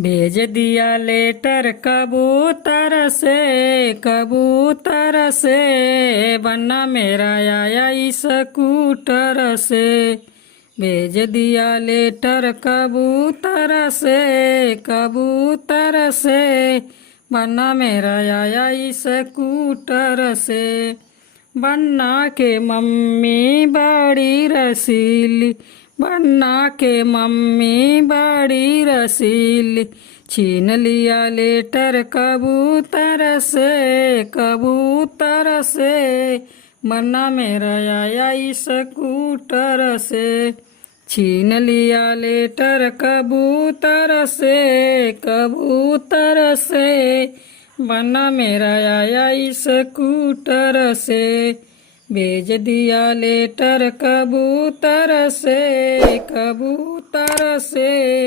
भेज दिया लेटर कबूतर से बन्ना मेरा आया इस स्कूटर से। भेज दिया लेटर कबूतर से बन्ना मेरा आया इस स्कूटर से। बन्ना के मम्मी बड़ी रसीली, बन्ना के मम्मी बड़ी रसीली, छीन लिया लेटर कबूतर से बन्ना मेरा आया इस स्कूटर से। छीन लिया लेटर कबूतर से बन्ना मेरा आया इस स्कूटर से। भेज दिया लेटर कबूतर से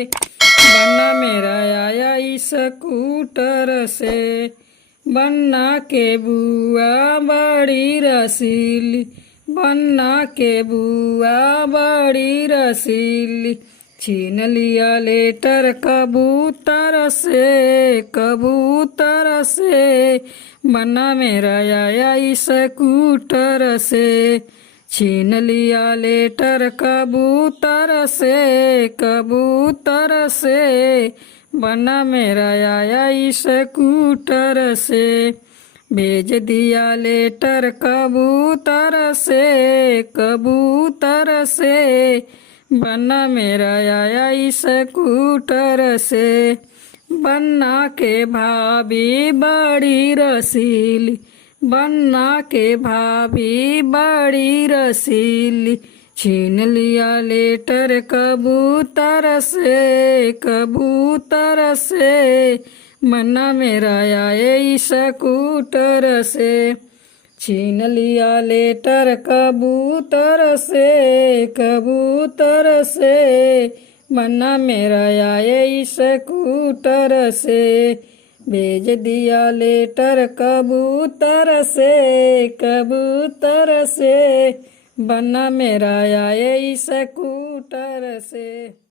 बन्ना मेरा आया इस स्कूटर से। बन्ना के बुआ बड़ी रसीली, बन्ना के बुआ बड़ी रसीली, छीन लिया लेटर कबूतर से बन्ना मेरा आया इस स्कूटर से। छीन लिया लेटर कबूतर से बन्ना मेरा आया इस स्कूटर से। भेज दिया लेटर कबूतर से बन्ना मेरा आया इस स्कूटर से। बन्ना के भाभी बड़ी रसीली, बन्ना के भाभी बड़ी रसीली, छीन लिया लेटर कबूतर से बन्ना मेरा आया इस स्कूटर से। छीन लिया लेटर कबूतर से बन्ना मेरा आया इस स्कूटर से। भेज दिया लेटर कबूतर से बन्ना मेरा आया इस स्कूटर से।